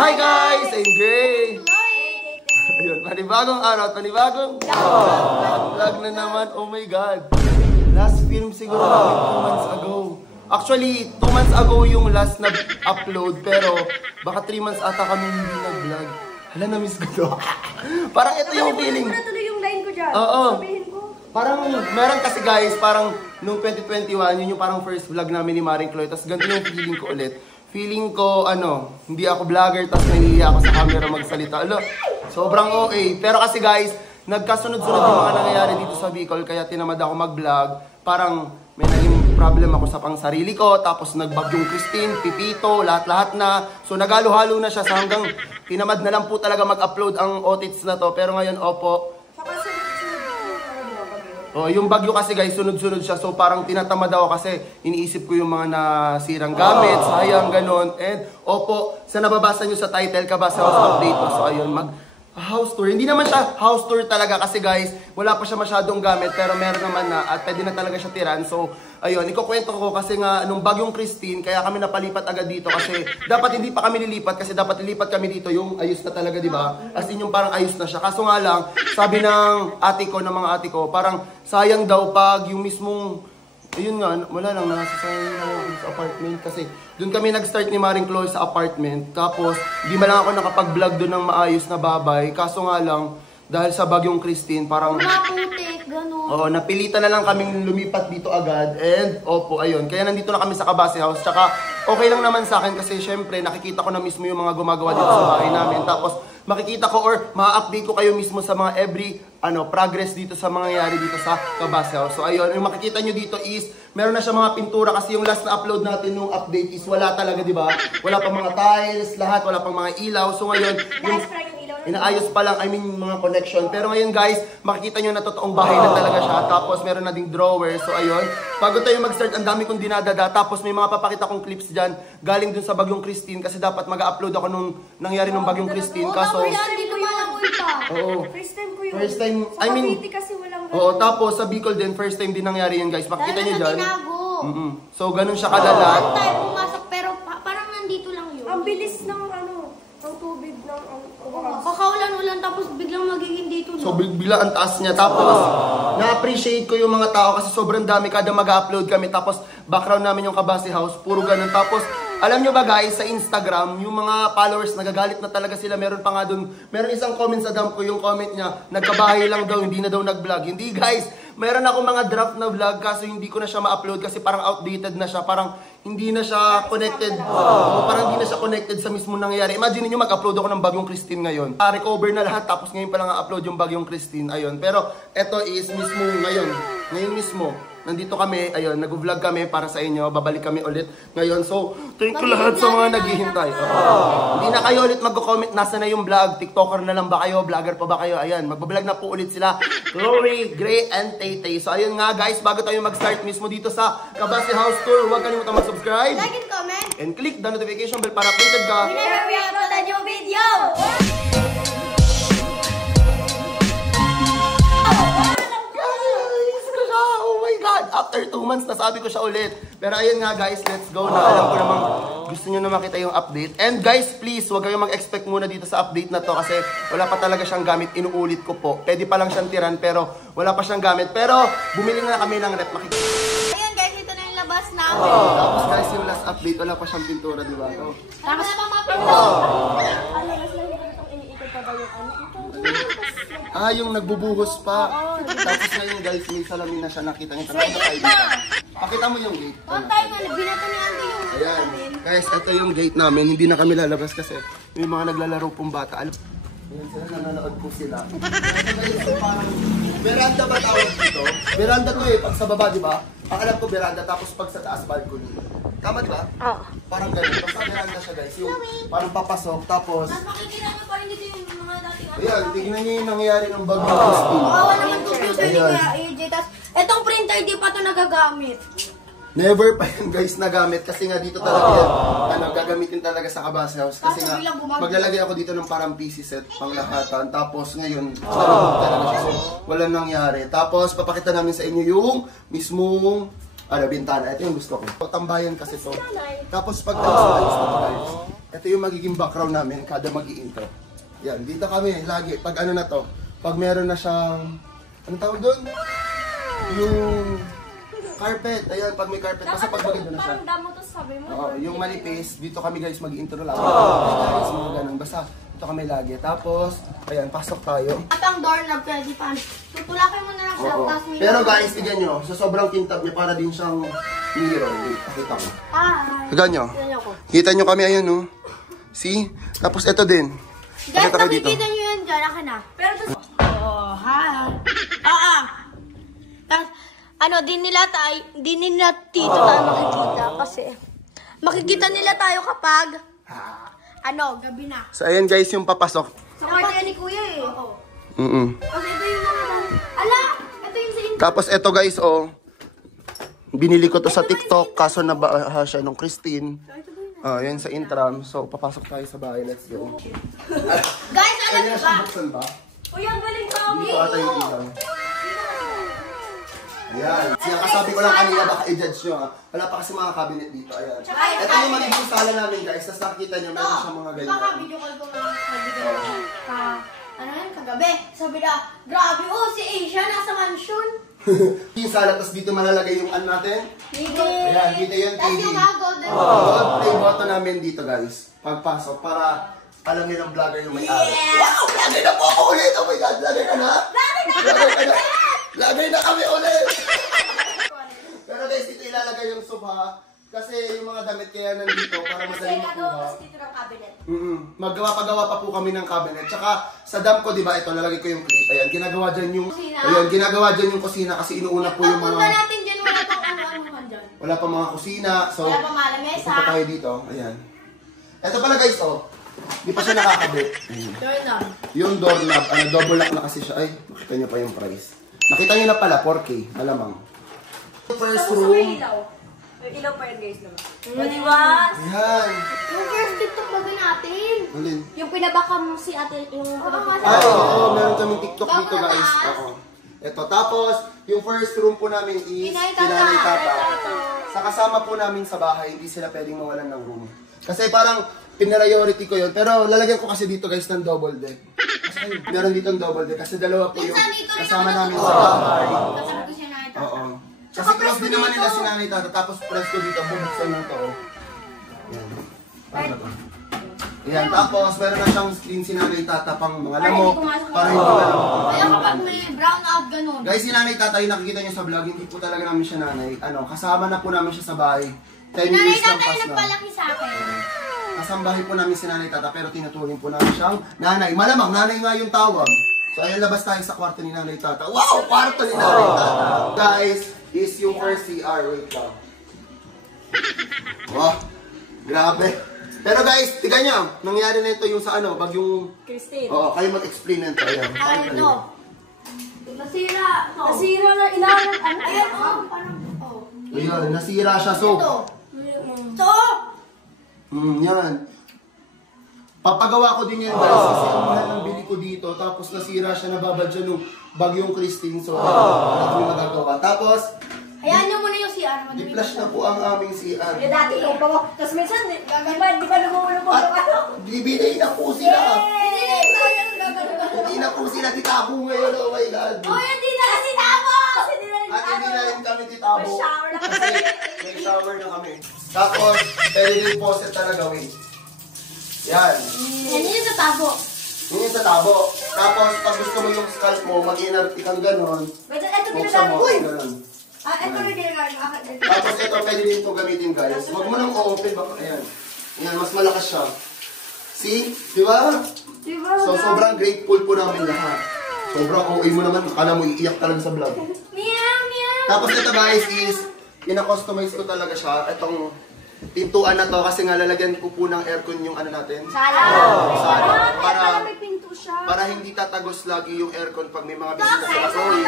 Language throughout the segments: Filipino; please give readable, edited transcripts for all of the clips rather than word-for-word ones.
Hi guys! I'm Gray! Ayun, panibagong araw at panibagong vlog na naman. Oh my God! Last film siguro namin 2 months ago. Actually, 2 months ago yung last na upload, pero baka 3 months ata kami hindi nag-vlog. Hala, na-miss ko to. Parang ito yung feeling. Natuloy yung line ko dyan. Oo. Sabihin ko. Parang, meron kasi guys, parang nung 2021, yun yung parang first vlog namin ni Maring Chloe. Tapos ganito yung feeling ko ulit. Feeling ko, hindi ako vlogger, tapos nahihiya ako sa camera magsalita. Alo, sobrang OA. Pero kasi guys, nagkasunod-sunod yung mga nangyayari dito sa Bicol, kaya tinamad ako mag-vlog. Parang may naging problem ako sa pangsarili ko, tapos nagbagyong Christine, Pipito, lahat-lahat na. So nagalo-halo na siya sa hanggang tinamad na lang po talaga mag-upload ang otits na to. Pero ngayon, opo. Oh, yung bagyo kasi guys, sunod-sunod siya. So parang tinatamad ako kasi iniisip ko yung mga nasirang gamit, sayang, ganon. And opo, sa nababasa nyo sa title, Kabase House Update. So ayun, house tour. Hindi naman siya house tour talaga kasi guys, wala pa siya masyadong gamit pero meron naman na at pwede na talaga siya tiran. So ayun, ikukwento ko kasi nga nung bagyong Christine, kaya kami napalipat agad dito kasi dapat hindi pa kami lilipat kasi dapat lilipat kami dito yung ayos na talaga, di ba? As in yung parang ayos na siya. Kaso nga lang, sabi ng ate ko, ng mga ate ko, parang sayang daw pag yung mismong ayun nga, wala lang, nasasayang na ako sa apartment kasi doon kami nag-start ni Maring Chloe sa apartment. Tapos, di ba lang ako nakapag-vlog doon ng maayos na babay. Kaso nga lang, dahil sa bagyong Christine, parang maputik, gano'n. Oo, napilitan na lang kaming lumipat dito agad. And, opo, ayun. Kaya nandito na kami sa Kabase House. Tsaka, okay lang naman sa akin kasi syempre, nakikita ko na mismo yung mga gumagawa dito sa bahay namin. Tapos, makikita ko or ma-update ko kayo mismo sa mga every progress dito sa mga nangyayari dito sa Kabase House. So ayun, yung makikita nyo dito is meron na siya mga pintura kasi yung last na upload natin nung update is wala talaga, di ba? Wala pang mga tiles, lahat, wala pang mga ilaw. So ngayon, yung inaayos pa lang, I mean, mga connection. Pero ngayon guys, makikita nyo na totoong bahay na talaga siya. Tapos meron na ding drawer. So ayun, bago tayo mag-start, ang dami kong dinadada. Tapos may mga papakita kong clips dyan galing dun sa bagyong Christine kasi dapat mag-upload ako nung nangyari nung bagyong Christine. Kaso, oo. First time ko yun. First time, sa Cavite kasi walang oo, tapos sa Bicol din, first time din nangyari yun guys. Makikita nyo dyan. So ganun siya kalala. tayo pumasok pero parang nandito lang yun. Ang bilis ng ng tubig ng Kakaulan-ulan tapos biglang magiging dito na. So bigla ang taas niya. Tapos na-appreciate ko yung mga tao kasi sobrang dami kada mag-upload kami. Tapos background namin yung Kabase House, puro ganun. Tapos alam nyo ba guys, sa Instagram, yung mga followers nagagalit na talaga sila. Meron pa nga dun, meron isang comment sa dump ko, yung comment niya, nagkabahay lang daw, hindi na daw nag-vlog. Hindi guys, meron ako mga draft na vlog kaso hindi ko na siya ma-upload kasi parang outdated na siya. Parang hindi na siya connected. Parang hindi na siya connected sa mismo nangyayari. Imagine niyo mag-upload ako ng bagyong Christine ngayon. Recover na lahat tapos ngayon pa lang upload yung bagyong Christine. Ayun. Pero eto is mismo ngayon. Ngayon mismo. Nandito kami, ayun, nag-vlog kami para sa inyo, babalik kami ulit ngayon. So, thank you lahat sa mga naghihintay. Hindi na kayo ulit mag-comment, nasa na yung vlog, TikToker na lang ba kayo, vlogger pa ba kayo? Ayan, magbablog na po ulit sila, Chloe, Gray, and Tay-Tay. So, ayun nga guys, bago tayo mag-start mismo dito sa Kabase House Tour, huwag kalimutan mag-subscribe, Like and comment, and click the notification bell para updated ka whenever we upload a new video! After 2 months, nasabi ko siya ulit. Pero ayun nga guys, let's go na. Alam ko namang gusto nyo na makita yung update. And guys, please, huwag kayong mag-expect muna dito sa update na to kasi wala pa talaga siyang gamit. Inuulit ko po. Pwede pa lang siyang tiran pero wala pa siyang gamit. Pero bumili na kami ng rep. Ayun guys, ito na yung labas namin. Tapos guys, yung last update, wala pa siyang pintura, di ba? Tapos na mga pinto. Ah, yung nagbubuhos pa. Tapos ngayon guys, may salamin na siya, nakita niyo. Pakita mo yung gate. Tayo nga, binato ni Auntie yung Ayan. Guys, ito yung gate namin. Hindi na kami lalabas kasi may mga naglalaro pong bata. Ayan sila, nanonood po sila. Veranda ba tawag dito? Veranda to eh, pag sa baba, di ba? Ang alam ko veranda, tapos pag sa taas, balcony. Tama, di ba? Oo. Parang ganun. Basta veranda siya guys. Yung parang papasok, tapos makikita nyo pa rin dito yung mga dating ayan, tignan niyo yung nangyayari ng bagyong Christine. Kawawa naman computer ni Kuya AJ. Tapos, etong printer di pa ito nagagamit. Never pa yung guys nagamit kasi nga dito talaga yan. Gagamitin talaga sa Kabase House. Kasi nga, maglalagay ako dito ng parang PC set pang lahatan. Tapos ngayon, talaga siya. So, walang nangyari. Tapos, papakita namin sa inyo yung mismong bintana. Ito yung gusto ko. Tambayan kasi to. Tapos pag ayos na guys. ito yung magiging background namin kada mag-i-intro. Yan, dito kami lagi. Pag ano na to, pag meron na siyang, anong tawag doon? Yung carpet. Ayun, pag may carpet, basta pag maganda na siya. Parang damo to sabi mo. Oo, yung manipis, dito kami guys mag-intro lang. Okay guys, mga ganun. Basta, dito kami lagi. Tapos, ayan, pasok tayo. At ang doorknob kaya di pa. Tutulakin mo na lang siya. Oo. Tapos may Pero guys, tignan nyo, sa sobrang kintab niya, para din siyang mirror. Wait, pakita ko. Hi. Tignan nyo. Tignan ko. Kita nyo kami, ayun, no? See? Tapos ito din. Guys, Pakita ko dito. nakikita nyo yan dyan. Akin na. Pero to, Oh, hi. Tapos, ano, di nila dito tayo makikita kasi makikita nila tayo kapag gabi na. So, ayan guys, yung papasok. Sa kwarto yan ni Kuya eh. Oo. Kasi ito yung mga ito yung sa Tapos ito guys, oh. Binili ko to sa TikTok, kaso nabaha siya nung Christine. Yan sa intram. So, papasok tayo sa bahay. Let's go. Guys, alam Pwede niyo na ba? siya buksan ba? uy, ang galing ka. Dito ata yung ilaw. Ayan. Siya kasabi ko lang kanina, baka i-judge nyo ha. Wala pa kasi mga cabinet dito. Ayan. Ito yung magiging sala namin guys. Tapos nakikita nyo, meron siyang mga ganyan. Baka video call ko nga. Ano yan? Kagabi. Sabi na, grabe si Asia nasa mansion. Yung sala, tapos dito malalagay yung ano natin. Dito. Ayan, dito yung Tapos TV. yung golden. Gold play button namin dito guys. Pagpasok para alam niyo ng vlogger yung may-ari. Wow! Vlogger na po ako ulit! Oh my God! Vlogger ka na! Vlogger ka na! Vlogger na kami ulit! Pero guys, dito ilalagay yung sofa. Kasi yung mga damit kaya nandito para madaling makuha. dito ng cabinet. Maggawa-pagawa pa po kami ng cabinet. Tsaka sa dam ko, di ba, ito, lalagay ko yung clip. Ayan, ginagawa dyan yung... Kusina? Ayan, ginagawa dyan yung kusina kasi inuuna po yung Pagpunta mga... natin dyan, wala pang ano-ano dyan. Wala pa mga kusina. So, Wala pang malamesa. pupunta tayo dito. Ayan. Ito pala guys, oh. Di pa siya nakakabit. Doorknob. Yung doorknob, double lock na kasi siya. Ay, makita niyo pa yung price. Nakita niyo na pala, 4K. Malamang. First Tapos room. may ilaw. May ilaw pa yun guys naman. O diba? Ayan. Yung first TikTok bagay natin. Alin? Yung pinabaka mo si ate, yung Ay, oo, meron kaming TikTok dito guys. Oo. Ito, tapos, yung first room po namin is Inay Inay Tata. Tata. Sa kasama po namin sa bahay, hindi sila pwedeng mawalan ng room. Kasi parang, pinariority ko yun. Pero lalagyan ko kasi dito guys ng double deck. Kasi meron dito ng double deck. Kasi dalawa po yung kasama namin sa bahay. Kasama ko siya na ito. Oo. Kasi close din naman nila si Nanay Tata. Tapos press ko dito, bubuksan na to. Yan. Paano ba? Yan. Tapos meron na siyang screen si Nanay Tata pang mga lamok. Para hindi malamok. Kaya kapag may brown out ganun. Guys, si Nanay Tata yung nakikita niyo sa vlog, hindi po talaga namin siya nanay. Kasama na po namin siya sa bahay. 10 Nanay years lang tatay pas na. nagpalaki sa akin. Kasambahay po namin si Nanay Tata pero tinuturing po namin siyang nanay. Malamang nanay nga yung tawag. So ayun, labas tayo sa kwarto ni Nanay Tata. Wow! Kwarto ni Nanay Tata! Guys, is yung first CR. Wait lang. Wow! Grabe. Pero guys, tignan niyo. Nangyari na ito yung sa bagyong... Christine. Oo, kayo mag-explain nito. Ayan. Ay, ito. Nasira. Ito. Nasira na ilawan. Ayan, parang, Ayun, nasira siya. So, Ito. Yan. Papagawa ko din yan guys kasi ang mahal ng bili ko dito tapos nasira siya, nababadya nung bagyong Christine, so wala kami magagawa. Tapos, Hayaan niyo muna yung CR. di-flash na po ang aming CR. Yung dati yung pa mo. Tapos minsan, di ba lumulong mo At yung ano? bibili na po sila. Hindi Hindi na po sila titabo ngayon. Oh my God. hindi na kasi tabo! Kasi di na rin At hindi na rin kami titabo. May shower na kami. Kasi may shower na kami. Tapos, pwede din faucet talaga, wait. Yan. Yan yun sa tabo. Yun yung sa tabo. Tapos, pag gusto mo yung scalp mo, mag-inarti kang ganon. Ito Buksan mo, ginagamit. ganon. Ito rin ginagamit. Tapos ito, pwede din ito gamitin guys. Huwag mo nang o-open, baka ayan. Ayan, mas malakas siya. See? Di ba? Diba? So, sobrang grateful po namin lahat. Sobrang OA mo naman, akala mo iiyak talaga sa vlog. Meow, meow. Tapos ito guys is, pina-customize ko talaga siya. Itong pintuan na to kasi nga lalagyan ko po ng aircon yung ano natin. Sala. Sala. Para Para, may pinto siya. para hindi tatagos lagi yung aircon pag may mga bisita Bakit? sa apoy.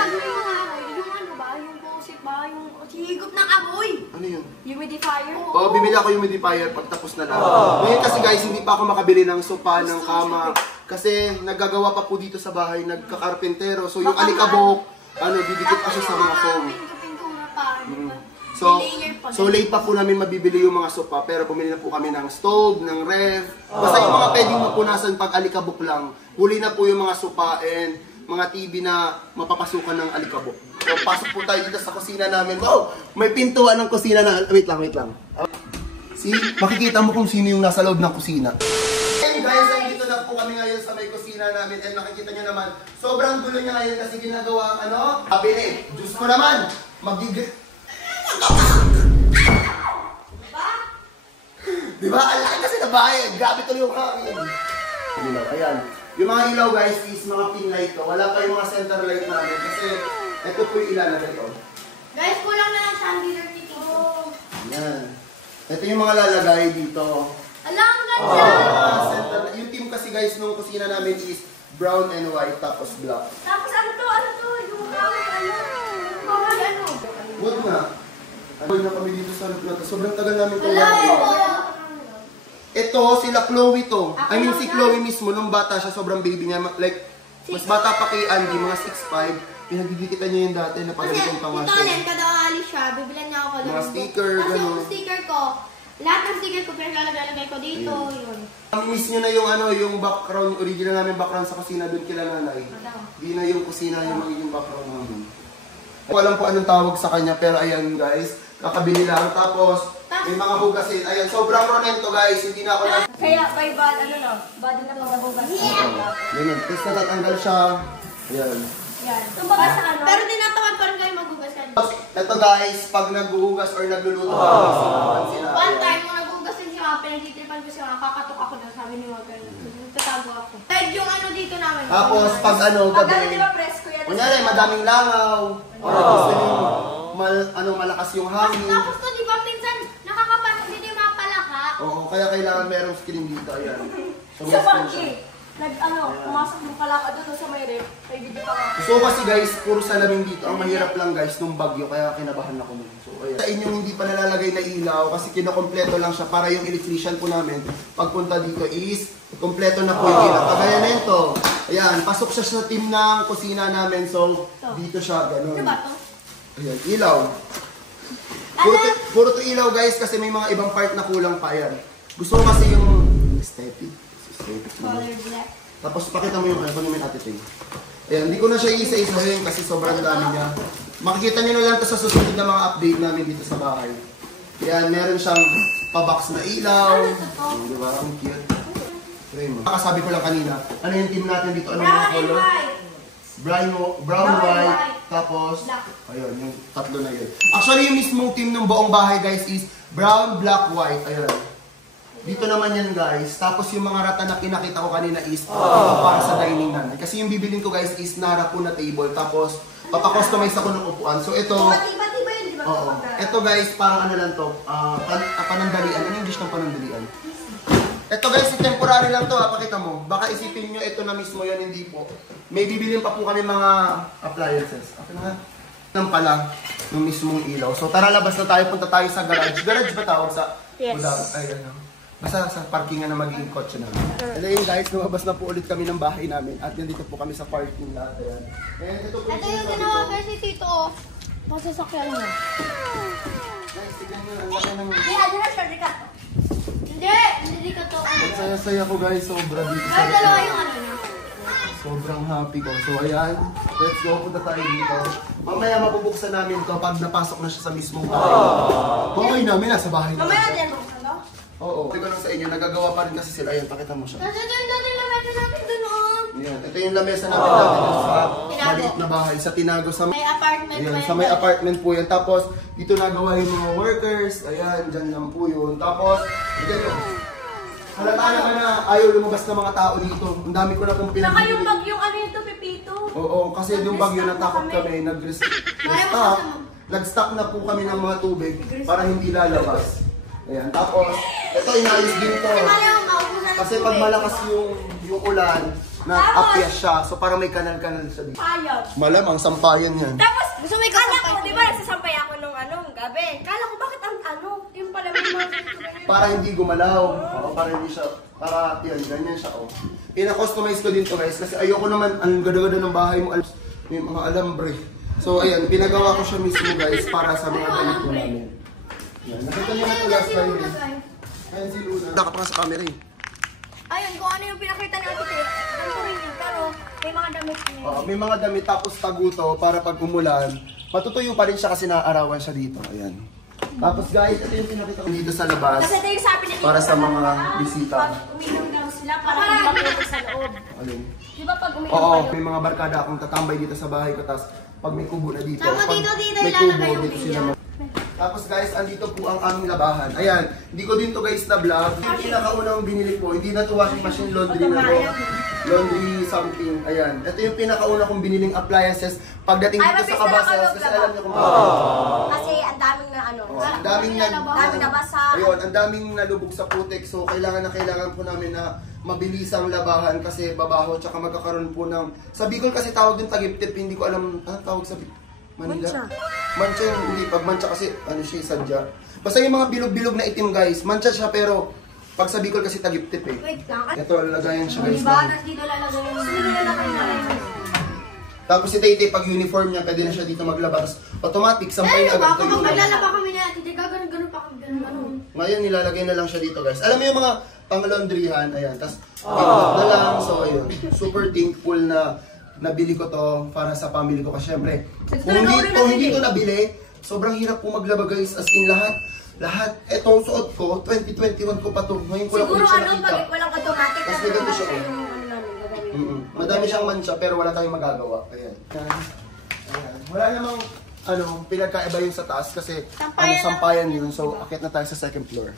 Yung ano ba? Yung faucet ba? Yung higop ng amoy. Ano yun? Humidifier. Oo, bibili ako yung humidifier pag tapos na lang. Ngayon kasi guys, hindi pa ako makabili ng sopa, ng kama. Kasi naggagawa pa po dito sa bahay, nagkakarpentero. So yung alikabok, didikit pa siya sa mga foam. Pinto-pintura pa. So, Layer So late pa po namin mabibili yung mga sopa, pero bumili na po kami ng stove, ng ref. Basta yung mga pwedeng mapunasan pag alikabok lang. Huli na po yung mga sopa and mga TV na mapapasukan ng alikabok. So pasok po tayo dito sa kusina namin. Wow! May pintuan ng kusina na... Wait lang. See? Makikita mo kung sino yung nasa loob ng kusina. And guys, nandito na po kami ngayon sa may kusina namin. And makikita nyo naman, sobrang gulo niya ngayon kasi ginagawa ang ano? Cabinet. Diyos ko naman! Diba? Alaki kasi na bahay. Grabe tuloy yung hangin. Ilaw. Ayan. Yung mga ilaw guys is mga pin light to. Wala pa yung mga center light namin. Kasi ito po yung ilalagay ko. Guys, kulang na lang chandelier ni Tito. Ayan. Ito yung mga lalagay dito. Ala, ang ganda! Center, yung team kasi guys nung kusina namin is brown and white tapos black. Tapos ano to? Yung ano? Huwag na. Ano na kami dito sa loob na to. Sobrang tagal namin kung ito, sila Chloe to. I mean, si Chloe mismo, nung bata siya, sobrang baby niya. Like, mas bata pa kay Andy, mga 6'5". Pinagdidikitan niya yung dati na pagalitan pa nga Ito siya. ulit, kada alis siya, bibilan niya ako Mga sticker, Kasi gano'n. yung sticker ko, lahat ng sticker ko, pero lalagay ko dito, yun. Miss nyo na yung ano, yung background, original namin background sa kusina doon kila nanay. Di na yung kusina yung magiging background namin. Kung alam po anong tawag sa kanya, pero ayan guys, kakabili lang. Tapos, may mga hugasin. Ayan, sobrang ronento guys, hindi na ako na... Kaya by bad, bad na pagkabugas. Ganun, tapos natatanggal siya. Ayan. Yan. Kumbaga sa ano? Pero tinatawag pa rin kayo maghugas ka. Ito guys, pag naghuhugas or nagluluto, One time, nung naghugas din siya, pinagtitripan ko siya, kakatok ako na, sabi ni Walker. Tatago ako. Kahit yung ano dito namin. Tapos, pag ano, Pag gabi, di ba presko yan? kunyari, madaming langaw, or gusto nyo malakas yung hangin. Tapos to, di ba, minsan, nakakapasok dito yung mga palaka. Oo, kaya kailangan merong screen dito, ayan. So, Sa pangki. Pumasok mo kalaka doon sa may rep. May video pa nga. So kasi guys, puro salamin dito. Ang mahirap lang guys nung bagyo, kaya kinabahan ako nun. So ayan. Sa inyong hindi pa nalalagay na ilaw, kasi kinokompleto lang siya para yung electrician po namin, pagpunta dito is, kompleto na po yung ilaw. Kagaya na ito. Ayan, pasok siya sa team ng kusina namin. So, dito siya, ganun. Ano ba to? Ayan, ilaw. Puro to ilaw guys, kasi may mga ibang part na kulang pa. Ayan. Gusto ko kasi yung aesthetic. Color black. Tapos pakita mo yung ano, paano yung ate Ting. Ayan, hindi ko na siya isa-isahin kasi sobrang dami niya. Makikita niyo na lang ito sa susunod na mga update namin dito sa bahay. Ayan, meron siyang pa-box na ilaw. Ayan, di ba? Ang cute. Sabi ko lang kanina, ano yung team natin dito? Anong mga color? Brown, white, tapos, ayun, yung tatlo na yun. Actually, yung mismong team ng buong bahay guys is brown, black, white. Ayun. Dito naman yan guys. Tapos yung mga rata na pinakita ko kanina is para sa dining namin. Kasi yung bibilin ko guys is nara po na table. Tapos papakustomize ako ng upuan. So ito, Iba-iba yun, di ba? oo. Ito guys, parang ano lang to, panandalian. Ano yung English ng panandalian? Ito guys, temporary lang to, pakita mo. Baka isipin nyo, ito na mismo yun, hindi po. May bibilin pa po kami mga appliances. Okay na nga. Nang pala, yung mismong ilaw. So tara, labas na tayo, punta tayo sa garage. Garage ba tawag sa? Yes. Ayun. Basta sa parkingan na magiging kotse namin. Hello yun guys, lumabas na po ulit kami ng bahay namin. At nandito po kami sa parking lot. Ayan. And ito po Ito yung tinawagan si Tito, oh. Masasakyan niya. Guys, tignan nyo, ang laki ng... Ay, ano na siya, Rika? Hindi ka to. Ang saya-saya ko guys, sobra dito sa Ay, dalawa yung ano niya. sobrang happy ko. So ayan, let's go, punta tayo dito. Mamaya mabubuksan namin to pag napasok na siya sa mismong bahay. Bahay namin, nasa bahay namin. Mamaya din, buksan to? Oo, sabi ko lang sa inyo, nagagawa pa rin kasi sila. Ayan, pakita mo siya. Nasa dyan natin natin dun, oh. Ayan, ito yung lamesa namin dati sa maliit na bahay, sa Tinago. Sa May apartment. ayan, sa may apartment po yan. Tapos, dito nagawa yung mga workers. Ayan, dyan lang po yun. Tapos, dyan yun. Halata naman na ayaw lumabas ng mga tao dito. Ang dami ko na pong Saka yung pinag-ibig. bagyong ano yung to, Pipito? Oo, kasi yung bagyo natakot kami, nag-stock na po kami ng mga tubig para hindi lalabas. Ayan, tapos, ito inayos din to. Kasi pag malakas yung ulan, na-apyas siya. So parang may kanal-kanal siya dito. Payag. Malamang, sampayan yan. Tapos, Gusto mo kala ikasampay ko, ko? di ba, nagsasampay ako nung gabi. Kala ko, bakit ang yung pala may mga... Para hindi gumalaw. Oo, para hindi siya, para yun, ganyan siya. Oh. Ina-customize ko din to guys, kasi ayoko naman, ang gada-gada ng bahay mo, may mga alambre. So ayan, pinagawa ko siya mismo guys, para sa mga ganito namin. Yan, nakita niyo na ito last time eh. Ayan si Luna. Nakapangas sa camera eh. Ayun, kung ano yung pinakita ni Ate Tek, ganito rin yun. Pero may mga damit niya. May mga damit tapos taguto para pag umulan, matutuyo pa rin siya kasi naaarawan siya dito. Ayan. Tapos guys, ito yung pinakita ko dito sa labas. Kasi ito yung sabi nila Para sa mga bisita. pag uminom daw sila, para hindi maputo sa loob. Alin? Di ba pag uminom Oo, kayo? may mga barkada akong tatambay dito sa bahay ko. Tapos pag may kubo na dito. Tama, pag dito may ilalagay kubo, yung dito sila Tapos guys, andito po ang aming labahan. Ayan, hindi ko din to guys na vlog. Yung pinakaunang binili ko, hindi na to washing machine, laundry na to. Laundry something. Ayan, ito yung pinakauna kong biniling appliances pagdating dito sa Cabasas. Kasi alam niyo kung bakit. Kasi ang daming na ano. Ang daming Daming nabasa. Ayun, ang daming nalubog sa putek. So kailangan po namin na mabilisang labahan kasi babaho tsaka magkakaroon po ng sa Bicol kasi tawag din tagip-tip, hindi ko alam anong tawag sa Manila. Mancha yung hindi pag mancha kasi ano siya sadya. Basta yung mga bilog-bilog na itim guys, mancha siya pero pag sa Bicol kasi tagip-tip eh. Wait lang. Ito lalagayan siya guys. Diba? Dito lalagay yung nilalakay na rin. Tapos si Tay pag uniform niya, pwede na siya dito maglaba. Tapos automatic, sampay na agad ito yung Maglalaba kami na Ate Tek, ganun pa kami, ganun. Ngayon, nilalagay na lang siya dito, guys. Alam mo yung mga pang-laundryhan, ayan. Tapos, na lang. So, ayun. Super thankful na nabili ko to para sa family ko. Kasi syempre, kung hindi to nabili, sobrang hirap po maglaba, guys. As in, lahat. Etong suot ko, 2021 ko pa to. Ngayon ko lang Siguro ulit siya ano, nakita. pag walang automatic, Tapos kasi may ganito wala siya, siya oh. yung ano namin gagawin. Madami siyang mancha, pero wala tayong magagawa. Ayan. Ayan. Wala namang pinagkaiba yun sa taas kasi sampayan yun. So, akit na tayo sa second floor.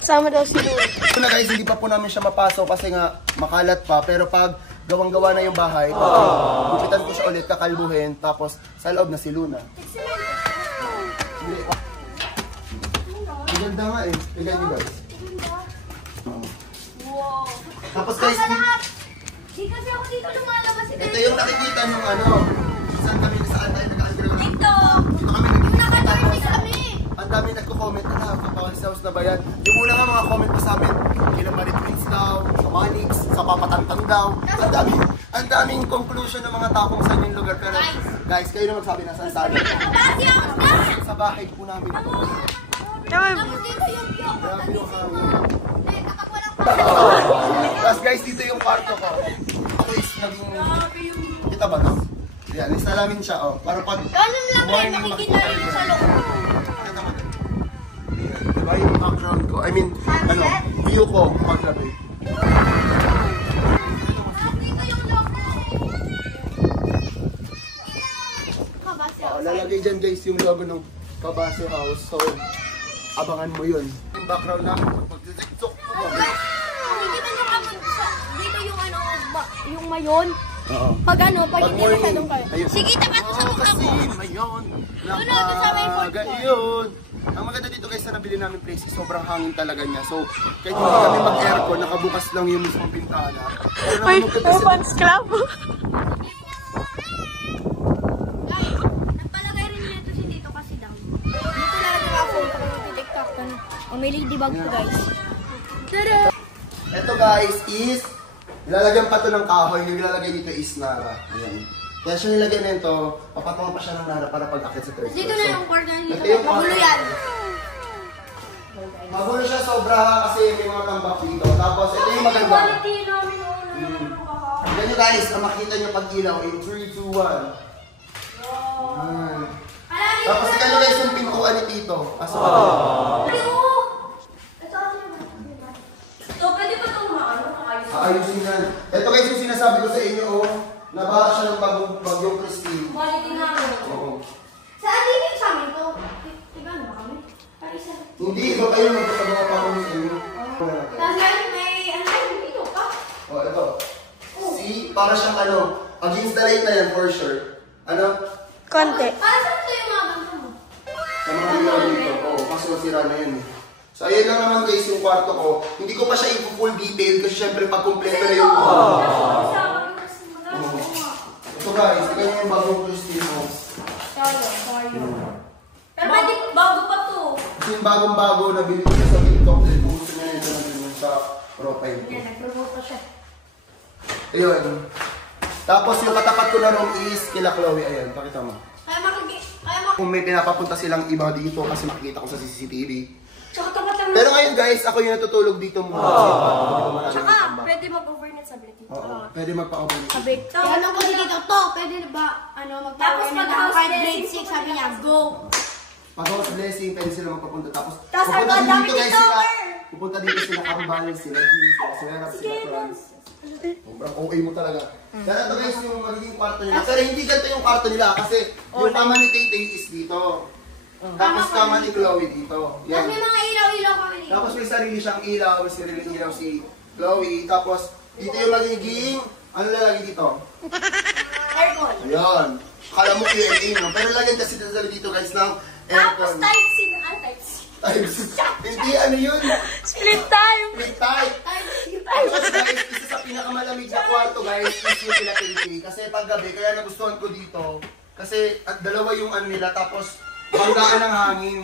Sama daw si Luna. Ito na guys, hindi pa po namin siya mapasok kasi nga makalat pa. Pero pag gawang-gawa na yung bahay, gupitan ko siya ulit, kakalbuhin, tapos sa loob na si Luna. Ang ganda nga eh. Tignan nyo guys. Wow. Tapos guys, Di kasi ako dito lumalabas si ito yung nakikita nung saan tayo nag-underground. Dito! Dito kami nagkikita. Naka-journey kami! Ang dami nagko-comment na Papawalis House na ba yan? Yung una nga mga comment pa sa amin, kina Marie Twins daw, sa Manix, sa Papatantang daw. Ang daming conclusion ng mga tao kung saan yung lugar. Pero guys, kayo na magsabi na saan tayo. Sa bahay po namin. Tapos dito yung view. Grabe yung hangin. Kapag walang Tapos guys, dito yung kwarto ko. Ako is naging... Kita ba no? Yan, instalamin siya oh. Para pag... Ganun lang rin, morning, makikita rin mo sa loob. Kita ba? Yan, diba yung background ko? I mean, view ko paggabi. dito yung lock. Lalagay dyan guys yung logo ng Cabase House. So, abangan mo yun. Yung background namin, pag-tiktok ko. Nakikita nyo kami dito yung ano, yung mayon. Oo. Pag ano, pag hindi morning, masyadong kayo. ayun. Sige, tapat mo sa mukha Kasi ko. mayon. Doon ako sa may fourth floor. Yun. Ang maganda dito guys sa nabili namin place is sobrang hangin talaga niya. So, kahit hindi kami mag-aircon, nakabukas lang yung mismong pintana. May fans club. Nagpalagay rin nito si Tito kasi daw. Dito lalagay ako yung TikTok ko. O may ladybug ko guys. Tada! Ito guys is, nilalagyan pa to ng kahoy, yung nilalagay dito is nara. Ayan. Kaya siya nilagay na ito, papatungan pa siya ng nara para pag-akit sa third floor. Dito na yung kwarto nito. Ito yung Magulo kwarto. yan. Magulo siya sobra kasi may mga tambak dito. Tapos ito yung maganda. Quality namin Tignan nyo guys, ang makita nyo pag ilaw in 3, 2, 1. Ayan. Tapos tignan nyo guys yung pintuan ni Tito. Pasok. So, pwede ba itong maano? Ayusin yan. Ito guys yung sinasabi ko sa inyo, oh. Nabaha siya ng bagyong Christine. Quality namin. Oo. Saan din sa amin to? Iba na ba kami? Parisa. Hindi, iba kayo magkasagawa pa kami sa inyo. Kasi may ano dito ka? Oh, ito. See, para siyang ano, against the light na yan for sure. Ano? Konti. Para saan ito yung mga ganito mo? Sa mga ilaw dito. Oo, kaso masira na yan eh. So, ayun lang naman guys yung kwarto ko. Hindi ko pa siya i-full detail kasi syempre pag kumpleto na yung ito guys, tignan nyo yung bagong Christine house. Pero pwede bago pa to. Kasi yung bagong-bago na binili ko sa TikTok dahil kung gusto niya ito na yun sa profile ko. Yan, nag-promote pa siya. Ayun. Tapos yung katapat ko na room is kila Chloe. Ayun, pakita mo. Kaya Kung may pinapapunta silang iba dito kasi makikita ko sa CCTV. Tsaka tapat lang. Pero ngayon guys, ako yung natutulog dito muna. Tsaka, pwede mag-overnight sa bed dito. Oo, pwede magpa-overnight. Sabi, Kaya nung kasi dito to, pwede ba, Tapos magpapawin pag na house kahit blessing, grade 6, sabi niya, go. Pag-house blessing, pwede sila magpapunta. Tapos, Tapos pupunta ang din dami dito guys dito, sila. sir. Pupunta dito sila, Kambal, sila Jeans, sila Swerap, sila Trans. Sobrang OA mo talaga. Kaya ito guys, yung magiging kwarto nila. Pero hindi ganito yung kwarto nila kasi yung kama ni Tay is dito. Tapos kama ni Chloe dito. Tapos Yan. may mga ilaw-ilaw kami dito. Tapos may sarili siyang ilaw, may sarili ilaw si Chloe. Tapos dito yung magiging, ano lalagay dito? aircon. Ayan. Kala mo Q&A no? Pero lagyan kasi dito guys ng Tapos aircon. type C na, type C. Hindi, ano yun? Split time. Split type. Tapos guys, isa sa pinakamalamig na kwarto guys is yung pinakiliti. Kasi paggabi, kaya nagustuhan ko dito. Kasi at dalawa yung ano nila, tapos banggaan ng hangin.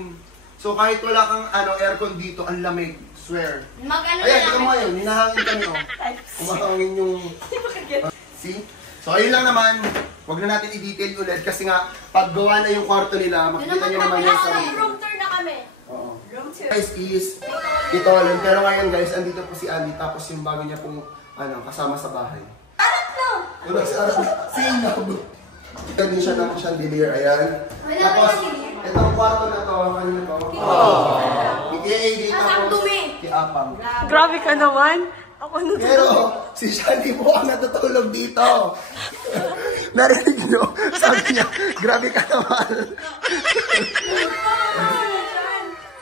So kahit wala kang aircon dito, ang lamig. Swear. Mag-ano na Ayan, lang. tignan mo yun, hinahangin kami oh. Kumahangin yung... See? So ayun lang naman, wag na natin i-detail ulit kasi nga, pag gawa na yung kwarto nila, makikita nyo naman yung sarili. Room tour na kami. Oo. Room tour. Guys is, ito alin. Pero ngayon guys, andito po si Andy, tapos yung bago niya pong kasama sa bahay. Arat no! Wala si Arab. Sinab. Ganyan siya ng chandelier, ayan. Tapos, itong kwarto na to, kanina to. I-AD Ang tapos, dumi. i-apang. Grabe ka naman. Ako na Pero, si Shandy po ang natutulog dito. Narinig nyo? Sabi niya, grabe ka naman.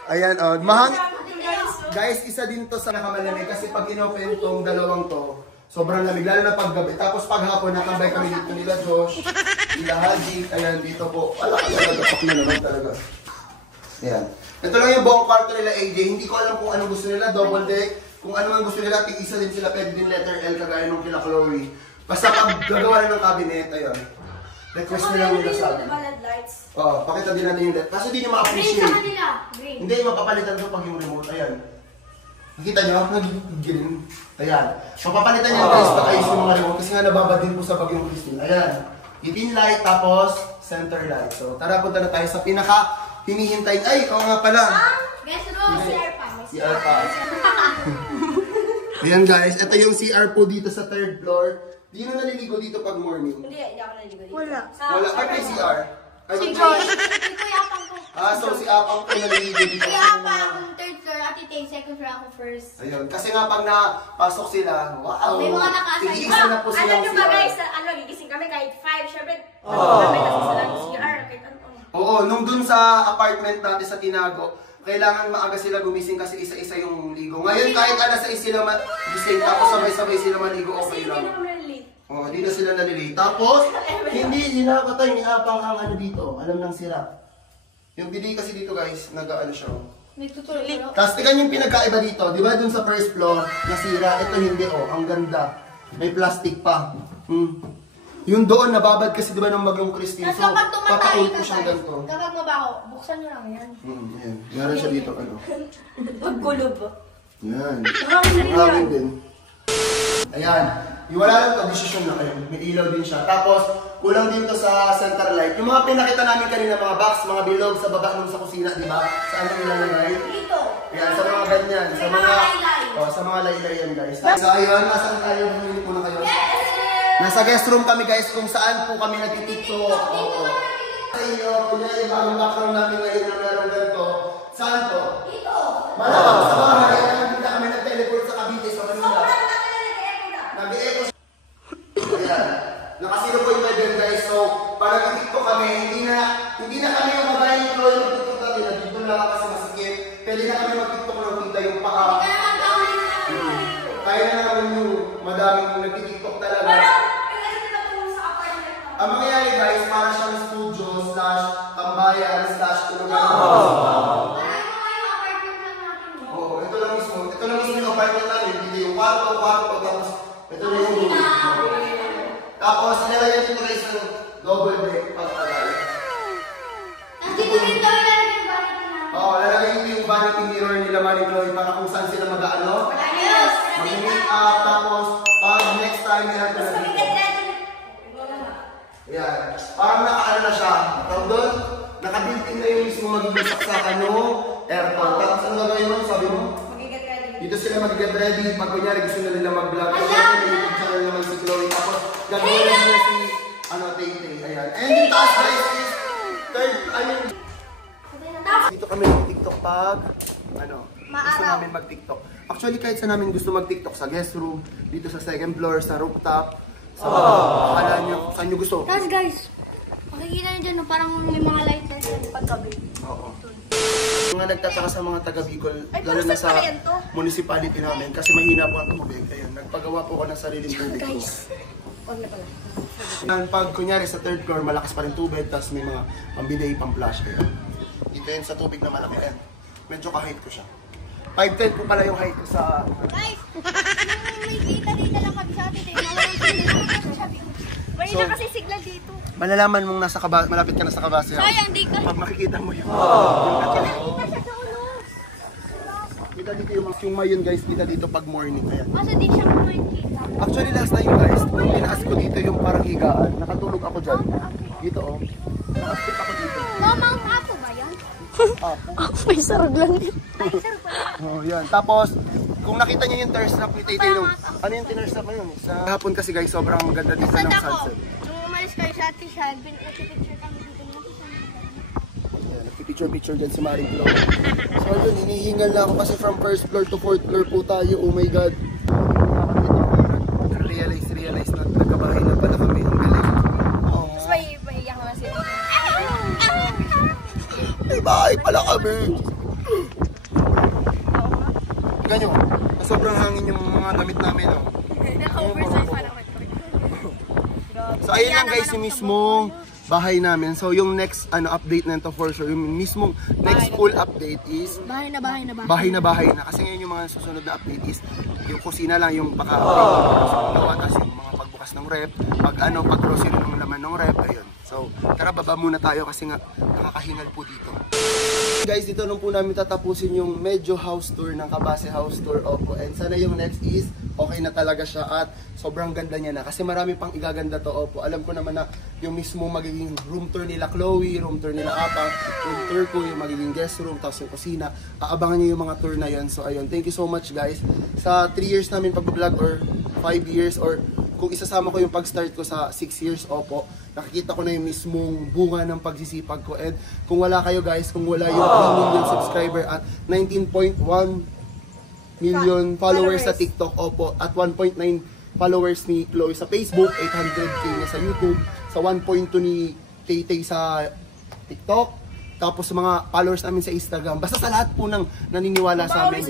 Ayan, oh. Guys, isa din to sa nakamalamig kasi pag inopen tong dalawang to, sobrang lamig, lalo na paggabi. Tapos paghapon, nakambay kami dito nila Josh, nila Haji, ayan, dito po. Wala ka talaga, pakina naman talaga. Ayan. Ito lang yung buong kwarto nila AJ. Hindi ko alam kung anong gusto nila, double deck. Kung ano man gusto nila, tig-isa din sila, pwede din letter L kagaya nung kila Chloe. Basta pag gagawa na ng cabinet, ayan. Request nila nila sa akin. lights. Oo, pakita din natin yung LED. Kasi di nyo Green sa ma-appreciate. kanila. Green. Hindi, mapapalitan ko pag yung remote. Ayan. Nakita nyo? Nag-green. Ayan. Mapapalitan nyo guys pag ayos yung mga remote. Kasi nga nababa din po sa bagyong Christine. Ayan. Itin light tapos center light. So tara punta na tayo sa pinaka hinihintay. Ay, ikaw nga pala. Guys, roll. CR pa. CR pa. Ayan guys, ito yung CR po dito sa third floor. Di na naliligo dito pag morning. Hindi ako naligo dito. Wala. Wala. Ay, may CR. Ay, Si may- Josh. Kuya Apang ko. So si Apang po naliligo dito. Kuya Apang akong third floor, Ate Tay, second floor ako first. Ayun, kasi nga pag napasok sila, wow! May mga naka-assign. Tig-isa na po Alam silang nyo ba CR. guys, gigising kami kahit 5, syempre. Kami tapos sa lang CR, kahit ano. Oo, nung dun sa apartment natin sa Tinago, kailangan maaga sila gumising kasi isa-isa yung ligo. Ngayon kahit alas 6 sila gising, tapos sabay-sabay sila maligo, Kasi okay hindi na lang. kami nalilate. Oo, di na sila nalilate. Tapos, hindi nila patay ni Apang ang ano dito, alam ng sira. Yung bili kasi dito guys, nag-ano siya. Nagtutulog. Tapos tingnan yung pinagkaiba dito, di ba dun sa first floor, nasira, ito hindi ang ganda. May plastic pa. Yung doon, nababad kasi di ba ng bagyong Christine, Tapos so kapag tumatay papaulit ka ko siyang guys, ganito. kapag mabaho, buksan nyo lang yan. Yan. Meron siya dito, ano. Pagkulob. Yan. Hangin Hangin din. Ayan. Iwala lang to, desisyon na kayo. May ilaw din siya. Tapos, kulang din to sa center light. Yung mga pinakita namin kanina, mga box, mga bilog sa baba nung sa kusina, di ba? Saan yung ilalagay? Dito. Yan, sa mga ganyan. Sa mga laylay. Oh, sa mga laylay yan, guys. So, ayun, nasaan tayo? Bumili po na kayo. Nasa guest room kami, guys, kung saan po kami nagtitiktok. Oo. Sa inyo, kunya yung bagong background namin ngayon na meron ganito. Saan to? Dito. Malamang sa bahay, nakikita kami nag-teleport sa Cavite, sa Manila. Nag-e-echo siya. Ayan. Nakasino po yung medyo guys. So, para nag-tiktok kami, hindi na kami yung kabayan yung Chloe mag-tiktok natin. Nandito lang kasi masikip. Pwede na kami mag-tiktok ng kita yung paka. Kaya na naman yung madaming nag-tiktok talaga. Ang mangyayari guys, para siyang studio / tambayan / tulugan. Oo, ito lang mismo. Ito lang mismo yung apartment namin. Hindi yung kwarto, tapos ito na yung room. Tapos, nilagyan dito guys ng double deck pagkagal. Nandito rin daw ilalagay yung vanity namin. Oo, lalagyan dito yung vanity mirror nila Manny Chloe para kung saan sila mag-ano. Ayos! Mag-make up, tapos pag next time yan ito na dito. Yan. Parang nakaano na siya. Tawag doon, Naka-built-in na yung mismo magiging saksakan no? Aircon. Tapos ano gagawin mo? Sabi mo? Dito sila mag-get ready. Pag kunyari gusto na nila mag-vlog. Kasi may YouTube channel naman si Chloe. Tapos gagawin na nila si Tay-Tay. Ayan. And yung taas guys is third, dito kami mag-TikTok pag gusto namin mag-TikTok. Actually kahit sa namin gusto mag-TikTok sa guest room, dito sa second floor, sa rooftop, sa akala nyo, saan nyo gusto. Tapos guys, makikita nyo dyan, no, parang may mga lighters yan paggabi. Oo. Mga nagtataka sa mga taga Bicol, lalo na sa municipality namin, kasi mahina po ang tubig. Ayun, nagpagawa po ako ng sariling tubig ko. Huwag na pala. Pag kunyari sa third floor, malakas pa rin tubig, tapos may mga pambiday, pang-flash. Dito yun sa tubig na malaki. Ayan. Medyo ka-height ko siya. 5'10 po pala yung height ko sa... Guys, may kita lang kami sa atin eh. May na kasi signal dito. Malalaman mong malapit ka na sa Kabase House. Sayang, di ka. Pag makikita mo yun. Yung katabi. Kita dito yung mayon guys, kita dito pag morning. Ayan. Kasi di siya makikita. Actually last time guys, nung tinaas ko dito yung parang higaan, nakatulog ako dyan. Dito oh. Nakastik ako dito. Mount Apo ba yan? Apo. May sarog lang din. May sarog ba? Oh, yan. Tapos, kung nakita niyo yung thirst trap ni Tay-Tay nung, ano yung tinurst trap na yun? Sa hapon kasi guys, sobrang maganda dito ng sunset. Nung umalis kayo sa Ate Shad, nagpipicture kami dito na Yan, nagpipicture-picture dyan si Maring Chloe. So yun, hinihingal na ako kasi from first floor to fourth floor po tayo. Oh my God. Realize na nagkabahay na pala kami. Ang galing. Oh. Tapos may iyak naman sila. May bahay pala kami. Ganyan mo, sobrang hangin yung mga damit namin. Oh. Naka-oversize pa naman. So ayun lang guys, yung mismong bahay namin. So yung next update na ito for sure, yung mismong next full update is Bahay na. bahay na. Kasi ngayon yung mga susunod na update is yung kusina lang, yung paka-update. Tapos yung mga pagbukas ng rep, pag grocery ng laman ng rep, ayun. So tara baba muna tayo kasi nga nakakahingal po dito. Guys, dito nung po namin tatapusin yung medyo house tour ng Kabase House Tour. Opo. And sana yung next is okay na talaga siya at sobrang ganda niya na. Kasi marami pang igaganda to. Opo. Alam ko naman na yung mismo magiging room tour nila Chloe, room tour nila Apang, room tour ko, yung magiging guest room, tapos yung kusina. Aabangan niyo yung mga tour na yun. So ayun, thank you so much guys. Sa 3 years namin pag-vlog or 5 years or kung isasama ko yung pag-start ko sa 6 years, opo, nakikita ko na yung mismong bunga ng pagsisipag ko. And kung wala kayo guys, kung wala yung 3 million subscriber at 19.1 million followers sa TikTok, opo, at 1.9 followers ni Chloe sa Facebook, 800k niya sa YouTube, sa 1.2 ni Tay-Tay sa TikTok, tapos sa mga followers namin sa Instagram. Basta sa lahat po ng naniniwala sa amin.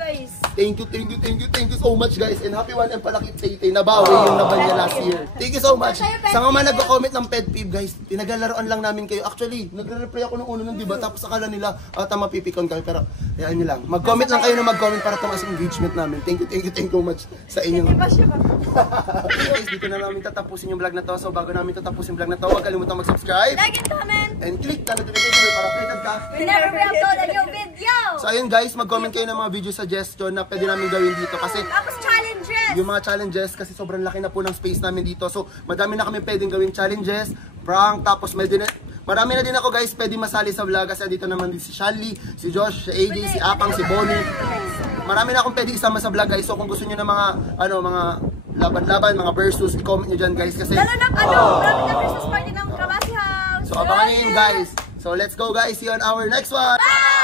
guys. Thank you so much guys. And happy 1M pala kay Tay-Tay. Nabawi yung naban niya last year. Thank you so much. Sa mga nagko-comment ng pet peeve guys, pinaglaruan lang namin kayo. Actually, nagre-reply ako nung uno nun, diba? Tapos akala nila, tama pipikon kami. Pero, hayaan nyo lang. Mag-comment lang kayo na mag-comment para tumaas yung engagement namin. Thank you so much sa inyong... Guys, dito na namin tatapusin yung vlog na to. So, bago namin tatapusin yung vlog na to, huwag kalimutan mag-subscribe. Like and comment. And click the notification bell para updated ka. Whenever we upload a new video. So ayun guys, mag-comment kayo ng mga video suggestion na pwede namin gawin dito kasi Tapos challenges. yung mga challenges kasi sobrang laki na po ng space namin dito. So madami na kami pwedeng gawin challenges, prank, tapos marami na din ako guys pwede masali sa vlog kasi dito naman din si Shelly, si Josh, si AJ, si Apang, si Bonnie. Marami na akong pwede isama sa vlog guys. So kung gusto niyo ng mga mga laban-laban, mga versus, i-comment niyo dyan guys kasi Lalo na marami na versus party ng Kabase House. so abangan niyo yun guys. So let's go guys, see you on our next one. Bye!